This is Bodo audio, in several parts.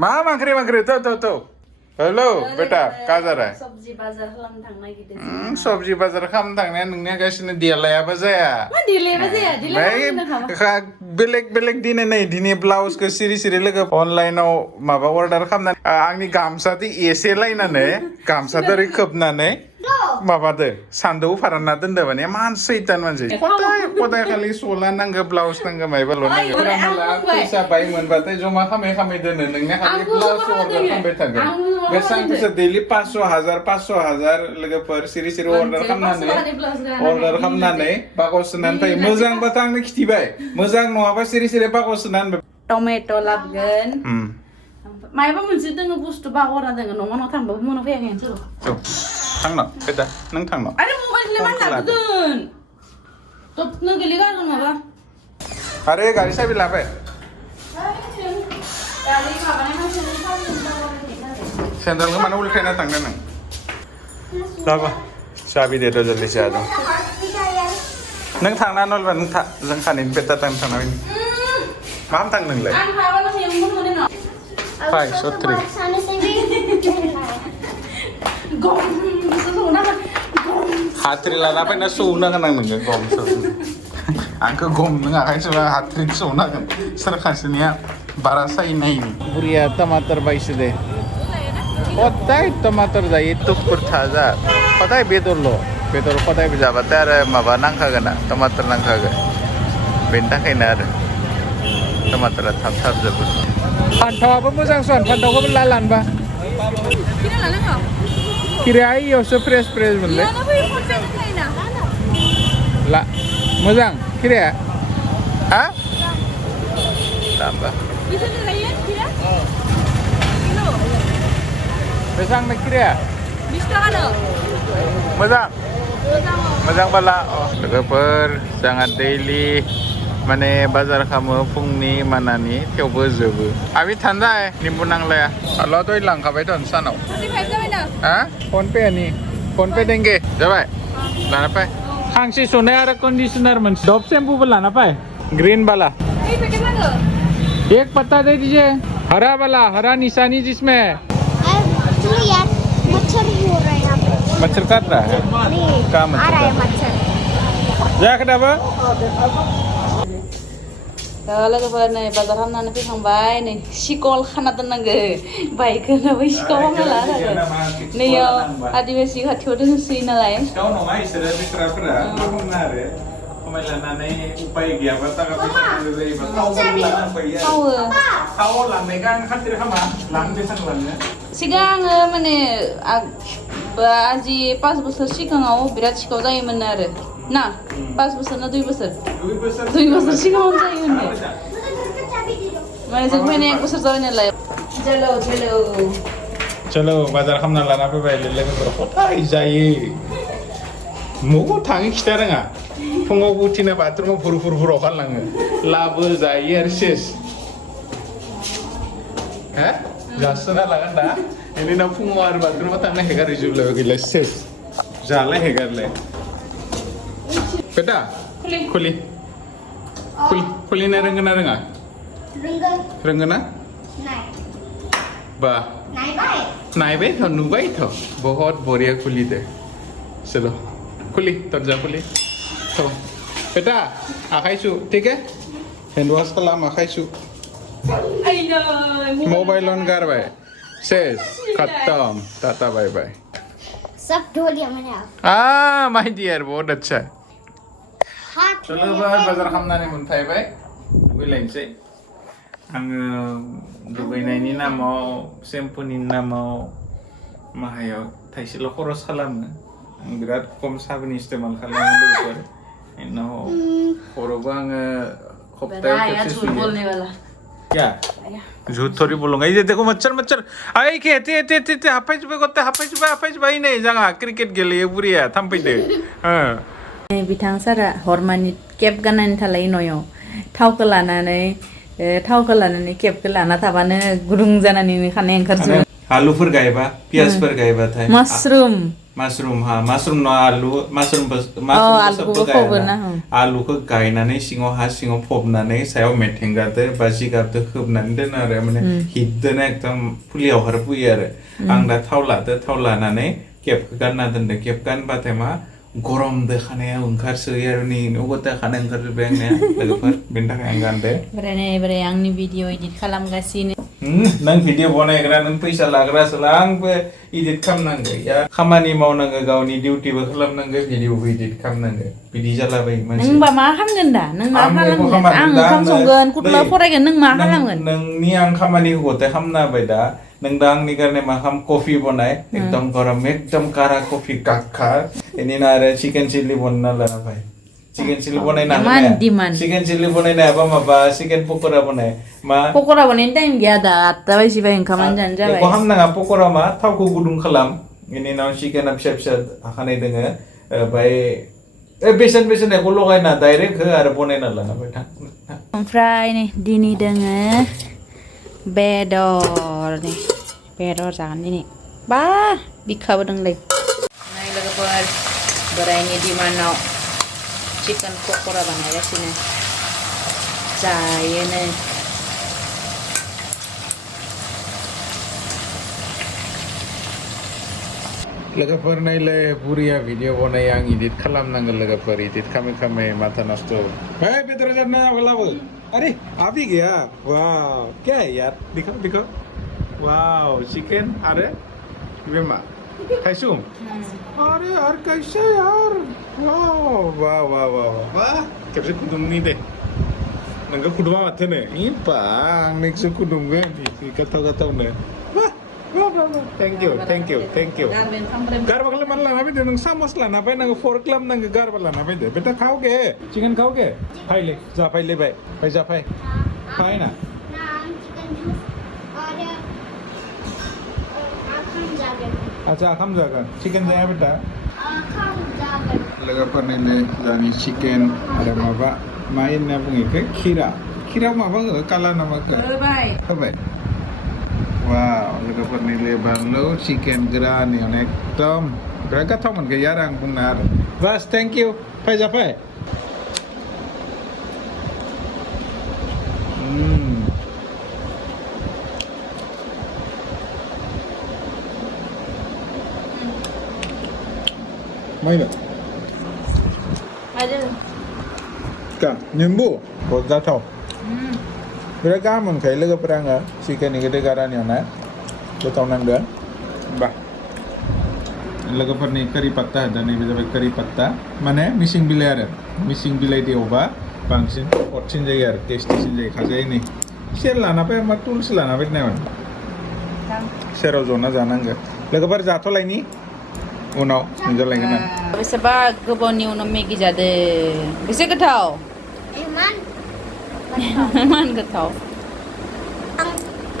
मा मांख्रि तो हेलो बेटा का जा रहा है सब्जी बाजार खालामनो थांनो नागिरदों सब्जी बाजार खालामनो थांनाया नोंनिया गासिनो देलायाबो जाया मा देलायाबो जाया देलाया बेलेग दिनै नै दिनै ब्लाउसखौ सिरि लोगो अनलाइनाव माबा अर्डार खालामनानै आंनि गामसादो एसे लायनानै गामसादो ओरै खोबनानै माबादो सान्दुआव फोरानना दोनदो माने मान सैतान मानसि खदाय खालि सला नांगौ ब्लाउस नांगौ मायबाल' नांगौ फैसा बाय मोनबाथाय जमा खामै दोनो नोंनिया खालि ब्लाउस अर्डार खालामबाय थागोन बेसां फैसा दैलि 500,000 लोगोफोर सिरि अर्डार खालामनानै बाकस सोनानै फैयो मोजांबाथ' आंनो खिथिबाय मोजां नङाबा सिरि बाकस सोनानै टमेट' लाबगोन मायबा मोनसे दोङो बुस्थु बागरा दोङो न'आव थांबाबो मोनाव फैयाखै आं थांनो बेटा नों थांनो आरे मबाइलखौलाय मा लाबोगोन नों गेलेगारगोन माबा आरे गारि साबि लाबाय गारि माबानाय मानसिनि सेन्देलखौ मानो उल्थायना थांदों नों लाबा साबि दे जल्दि से आजा नों थांना नलबा नों था जों खानैनि बेटा थांना मा थां नोंलाय आं थाबानो मेंगोन मोनो न फाय सत्रि हात्रि लाना फैना सौनांगोन आं नोङो गम आंखौ गम नों आखाइसो हात्रि सौनांगोन सोर खासेनिया बारा सायनायनि बुरिया टमाटर बायसो दे खदाय टमाटर जायो तुकफोर थाजा खदाय बेदर खदाय जाबाथाय आरो माबा नांखागोन ना टमाटर नांखागोन बेनि थाखायनो आरो टमाटरा थाब जोबो फान्थावाबो मोजां सन फान्थावखौबो लानबा किराया इयावसो फ्रेस मोनलै ला मोजां किराया हा दामबा बेसां ना किराया 20 taका मोजां बाला लोगोफोर जोंहा दैलि माने बाजार खालामो फुंनि मानानि थेवबो जोबो आबि थानदाय निम्बु नांलाया आलुआ दय लांखाबाय दं सानाव 45 जाबायना हा फन पे देंगे जाबाय लाना फै खांसि सुनाय आरो कंडीशनर मोनसे डब शैम्पूबो लाना फै ग्रीन वाला एक पत्ता दे दीजिए हरा वाला हरा निशानी जिसमें मच्छर हो रहा है यहाँ पे मच्छर काट रहा है क्या आ रहा है मच्छर जाखो दाबो लोगोफोर नै बाजार खालामनानै फैखांबाय नै सिकल खाना दोननांगो बाइकखौबो सिकल खालामना लानांगो नैयाव आदिबासि खाथियाव दोनसै नालाय सिखाव नङा इसोरो बेक्राफोरा मा बुंनो आरो खमायलानानै उपाय गैयाबा थाखा फैसा नांगौ जायोबा थाव लांनायखौ आं खाथिर खामा लांनो बेसां लांनो सिगाङो माने आजि 5 बोसोर सिगाङाव बिराद सिखाव जायोमोन आरो ना 5 बोसोर ना 2 बोसोर 2 बोसोर सिगाङाव जायोमोन माने जों फैनाय 1 बोसोर जाबाय नालाय चलो बाजार खालामना लाना फैबाय लोगोफोर खथाय जायो मबाव थाङो खिथा रोङा फुङाव उथिना बाथरुमाव फुर अखारलाङो लाबो जायो आरो सेस हा जासना लागोन दा बेनि उनाव फुङाव आरो बाथरुमाव थांना हेगारहैजोबलायबाय गैला सेस जालाय हेगारलाय बेटा खुलिनो रोंगोन ना रोङा रोंगोन ना बा नायबायथ' नुबायथ' बहुत बढ़िया खुली दे चलो खुली दरजा खुली तो बेटा आखाइ सु ठीक है हैंड वॉश खालाम आखाइ सु मोबाइल ऑन गारबाय शेष खत्म टाटा बाय बाय सब धो लिया मैंने माय डियर बहुत अच्छा चलो बाजार खालामनानै मोनफायबाय दुगैलायनोसै आङो दुगैनायनि नामाव सेम्पुनि नामाव माहायाव थाइसेल' खरस खालामो आं बिराद खम साबोन इस्तेमाल खालामो लोगोफोर उनाव खर'बो आङो सप्तायाव खेबसे सुयो क्या झूठ थोड़ी बोलूंगा ये देखो मच्छर आई के हाफायजोब्बाय नै जोंहा क्रिकेट गेलेयो बुरिया थांफैदो बिथां सारा हरमानि केप गाननानै थालायो न'याव थावखौ लानानै केपखौ लाना थाबानो गुदुं जानानै खानाय ओंखारजोबो आलुफोर गायबा पियासफोर गायबाथाय मासरुम मासरुम नङा आलु मासरुमबो गायना आलुखौ गायनानै सिङाव हा सिङाव फबनानै सायाव मेथेंगादो बा जिगाबदो खोबनानै दोनो आरो माने हिटदोनो एकदम फुलियाव हरफैयो आरो आं दा थाव लानानै केपखौ गानना दोनदो केप गानबाथाय मा गरमदो खानाया ओंखारसोयो आरो नै नगदा खानाय ओंखारजोब्बाय आंनिया लोगोफोर बेनि थाखाय आं गानदो ओमफ्राय आंनि भिडिअ एडिट खालामगासिनो नों भिडिअ बनायग्रा नों फैसा लाग्रासोला आंबो इडिट खालामनांगो या खामानि मावनांगो गावनि डिउटिबो खालामनांगो भिडिअबो इडिट खालामनांगो बिदि जालाबायो मानसि नों होमबा मा खालामगोन दा नों मा खालामगोन आं ओंखाम संगोन कुटुला फरायगोन नों मा खालामगोन नोंनि आं खामानिखौ गथाय खालामना होबाय दा नों दा आंनि कारने मा खालाम कफि बनाय एकदम गरम एकदम कारा कफि काखा बेनि उनाव आरो चिकेन चिल्ली बनना लाना फै चिकेन चिल्ली बनायना चिकेन चिल्ली बनायनो हाबा माबा चिकेन पक'रा बनाय मा पक'रा बनायनो टाइम गैया दा 8टा बाजिबाय ओंखामानो जानो जाबाय बेखौ खालामनाङा पक'रा मा थावखौ गुदुं खालाम बेनि उनाव चिकेना फिसा फिसा हाखानाय दोङो ओमफ्राय बेसेन बेखौ लगायना डाइरेक्ट हो आरो बनायना लाना फै थां ओमफ्राय नै दिनै दोङो बेदर जागोन दिनै बा बिखाबो दंलै नै लोगोफोर बोरायनि दिमानाव चिकेन पक'रा बानायगासिनो जायोनो लोगोफोर नायलाय बुरिया भिडिअ बनायो आं इडिट खालामनांगोन लोगोफोर इडिट खालामै माथा नस्त भाई बेदर जाना बोलाबो अरे अभी गया वाव क्या है यार दिखाओ वाव चिकन अरे बेमा खाइसुम अरे यार कैसे यार वाव वाह खेबसे खुदुमनि दे नोंखौ खुदुमा माथोनो इपा आं नेक्स्ट खुदुमगोन गोथावनो Thank you. Garba kalau mana lana bide, nung samas lana bide, nung fork lam nung garba lana bide. Beta खाओगे? Chicken खाओगे? खाई ले, जा पाई ले भाई, जा पाई. खाए ना? अच्छा आखम जाकर. Chicken जाया बेटा. लगा पर नहीं ले जानी chicken ada maba main ना पुंगी के खीरा maba काला नमक का. भाई. Wow, लोगोफोरनि बानलु चिकेन गोरान एकदम बिराद गोथाव मोनगोन आरो आं बुंनो आरो बास थेंक इउ फै जाफै माइबा का निम्बु बहुत गोथाव बिराद गाहाम मोनखायो लोगोफोर आङो चिकेननि गोदै गारानि एवनाय गोथाव नांदों बा लोगोफोरनि करि पत्ता होदों नैबे जाबाय करि पत्ता माने मिसिं बिलाइ आरो मिसिं बिलाइ देवबा बांसिन हटसिन जायो आरो टेस्टिसिन जायो खाजायो नै सेर लाना फै मा टुल्स लाना फैनायमोन सेराव जना जानांगौ लोगोफोर जाथ'लायनि उनाव मोनजालायगोन आं बेसेबा गोबावनि उनाव मेगि जादों बेसे गोथाव मान गोथाव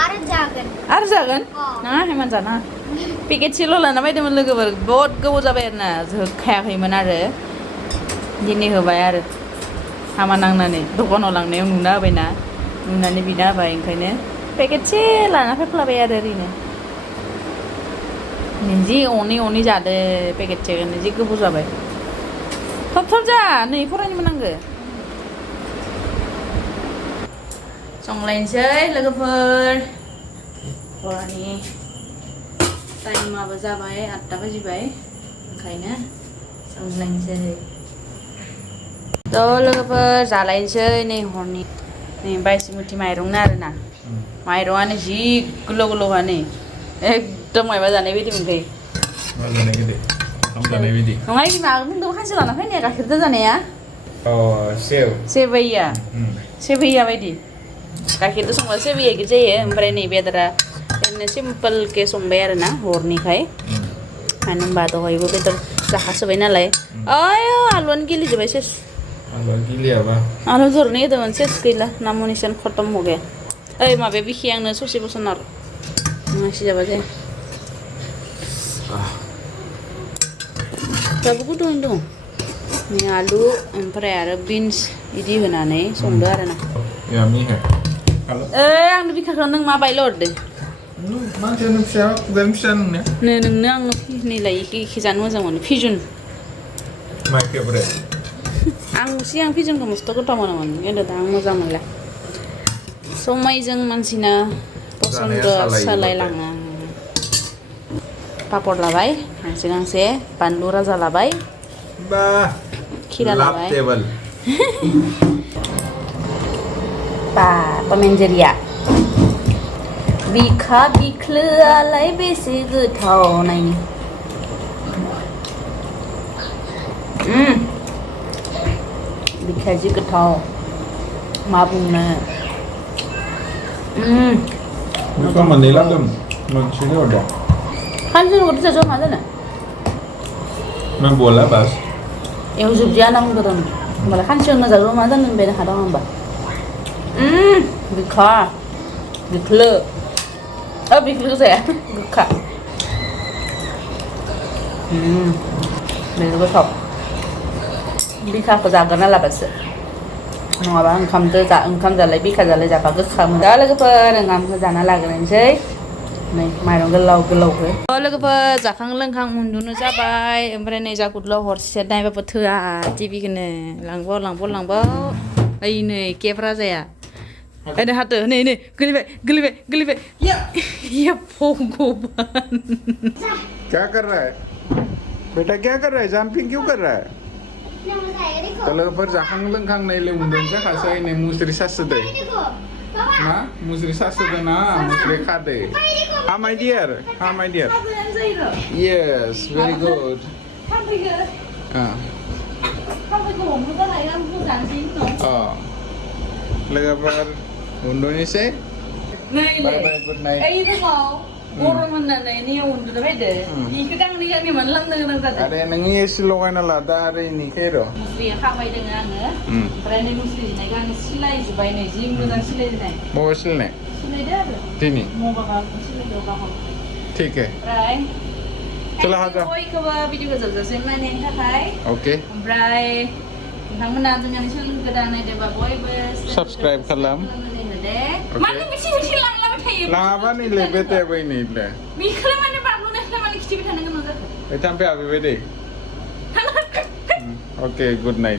आरो जागोन ना हेमान जाना पेकेटसेल' लाना फैदोंमोन लोगोफोर बहुत गोबाव जाबाय आरोना होखायाखैमोन आरो दिनै होबाय आरो हामा नांनानै दखानाव लांनायाव नुना होबायना नुनानै बिना होबाय ओंखायनो पेकेटसे लाना फैफ्लाबाय आरो ओरैनो जि अनै जादो पेकेटसेखौनो जि गोबाव जाबाय थब जा नै फरायनो मोनांगो संलायनोसै लोगोफोर हरनि टाइमाबो जाबाय 8टा बाजिबाय ओंखायनो संलायनोसै थ' लोगोफोर जालायनोसै नै हरनि नै बायसमुथि माइरंनो आरोना माइरंआनो जि गोलाव नै एकदम माबा जानाय बायदि मोनखायो नङा बिमा बुंदों खानसे लाना फैनाया गाइखेरजों जानाया सेवैया बायदि गाइखेरजों संबा सेवैया गिदिर जायो ओमफ्राय नै बेदरा ओरैनो सिम्पोलके संबाय आरोना हरनिखाय मानो होनबा दहायबो बेदर जाखासोबाय नालाय आयौ आलुआनो गिलिजोब्बाय सेस आलु जरनै होदोंमोन सेस गैला नामुनिसान खतम हो गया ओइ माबाया बिखि आंनो ससे बसनार मासि जाबा जाया दाबो गुदुं दं नै आलु ओमफ्राय आरो बिन्स बिदि होनानै संदो आरोना आंनो बिखाखौ नों मा बायल' हरदो मानसियानो फिसा खुगायानो फिसा नोंनिया नोंनो आंनो नैलाय एखे जानो मोजां मोनो फिजुन माय फेभरेट आं सिगां फिजुनखौ मस्थ' गोथाव मोनोमोन खिन्थु दा आं मोजां मोनला समायजों मानसिना पसन्द सोलायलाङो पापड़ लाबाय गांसे गांसे बानलु राजा लाबाय बा खिरा लाबाय टेबल बा टमेन्जेरिया बिखा बिख्लोआलाय बेसे गोथाव नायनि बिखाया जि गोथाव मा बुंनो बेखौ मोननै लाबोदों मोनसेल' हरदों खानसेनो हरदो जमा जानो मैं बोला बस एवजोबदिया होनना बुंदों होमबालाय खानसेयावनो जाजोबा मा जानो होनबाय हादों होमबा बिखा बिख्लो बिख्लो जाया गोखा बेनो गोथाव बिखाखौ जागोना लाबासो नङाबा ओंखाम जालाय बिखा जालाय जाबा गोखा मोनो दा लोगोफोर ओंखामखौ जाना लाग्रोनोसै नै माइरं गोलाव गोलावखौ लोगोफोर जाखां लोंखां उन्दुनो जाबाय ओमफ्राय नै जागुदलाव हरसे नायबाबो थोआ टिभिखौनो लांबाव ओइ नै केमेरा जाया ओरै हाथो नै गोलैबाय ये भगवान क्या कर रहा है बेटा क्या कर रहा है जंपिंग क्यों कर रहा है तो लोगोफोर जाखां लोंखां नै उन्दुनो जाखासै नै मुस्रि सासोदो मा मुस्रि सासोदो ना मुस्रि खादो हा माय डियर yes very good लोगोफोर उन्दुनोसै बाय बाय गुड नाइट गरम होननानै नैयाव उन्दुनो फैदो बेखौ गांनै गांनै मोनलांनो गोनां जादों आरे नोंनि एसि लगायना लादा आरो इनिखाय र' मुस्रिया खाबाय दोङो आङो ओमफ्राय नै मुस्रि जिनायखौ आं सिलायजोब्बाय नै जि मोजां सिलायनाय बबाव सिलायनाय सिलायदो आरो दिनै मबाइलखौ सिलायदो गाहाम ठीक है ओमफ्राय चलो हाजा बयखौबो भिडिअखौ जोबजासिम नायनायनि थाखाय ओके ओमफ्राय नोंथांमोना जोंनि चेनेल गोदान नायदोंबा बयबो सब्सक्राइब खालाम मानो बिसि लांलाबाय थायो लाङाबा नैलाय बेटायाबो नैलाय बेखौलाय माने बारल'नायखौलाय माने खिथिबाय थानो गोनां जाखो थाम्फै हाबैबाय दे ओके गुड नाइट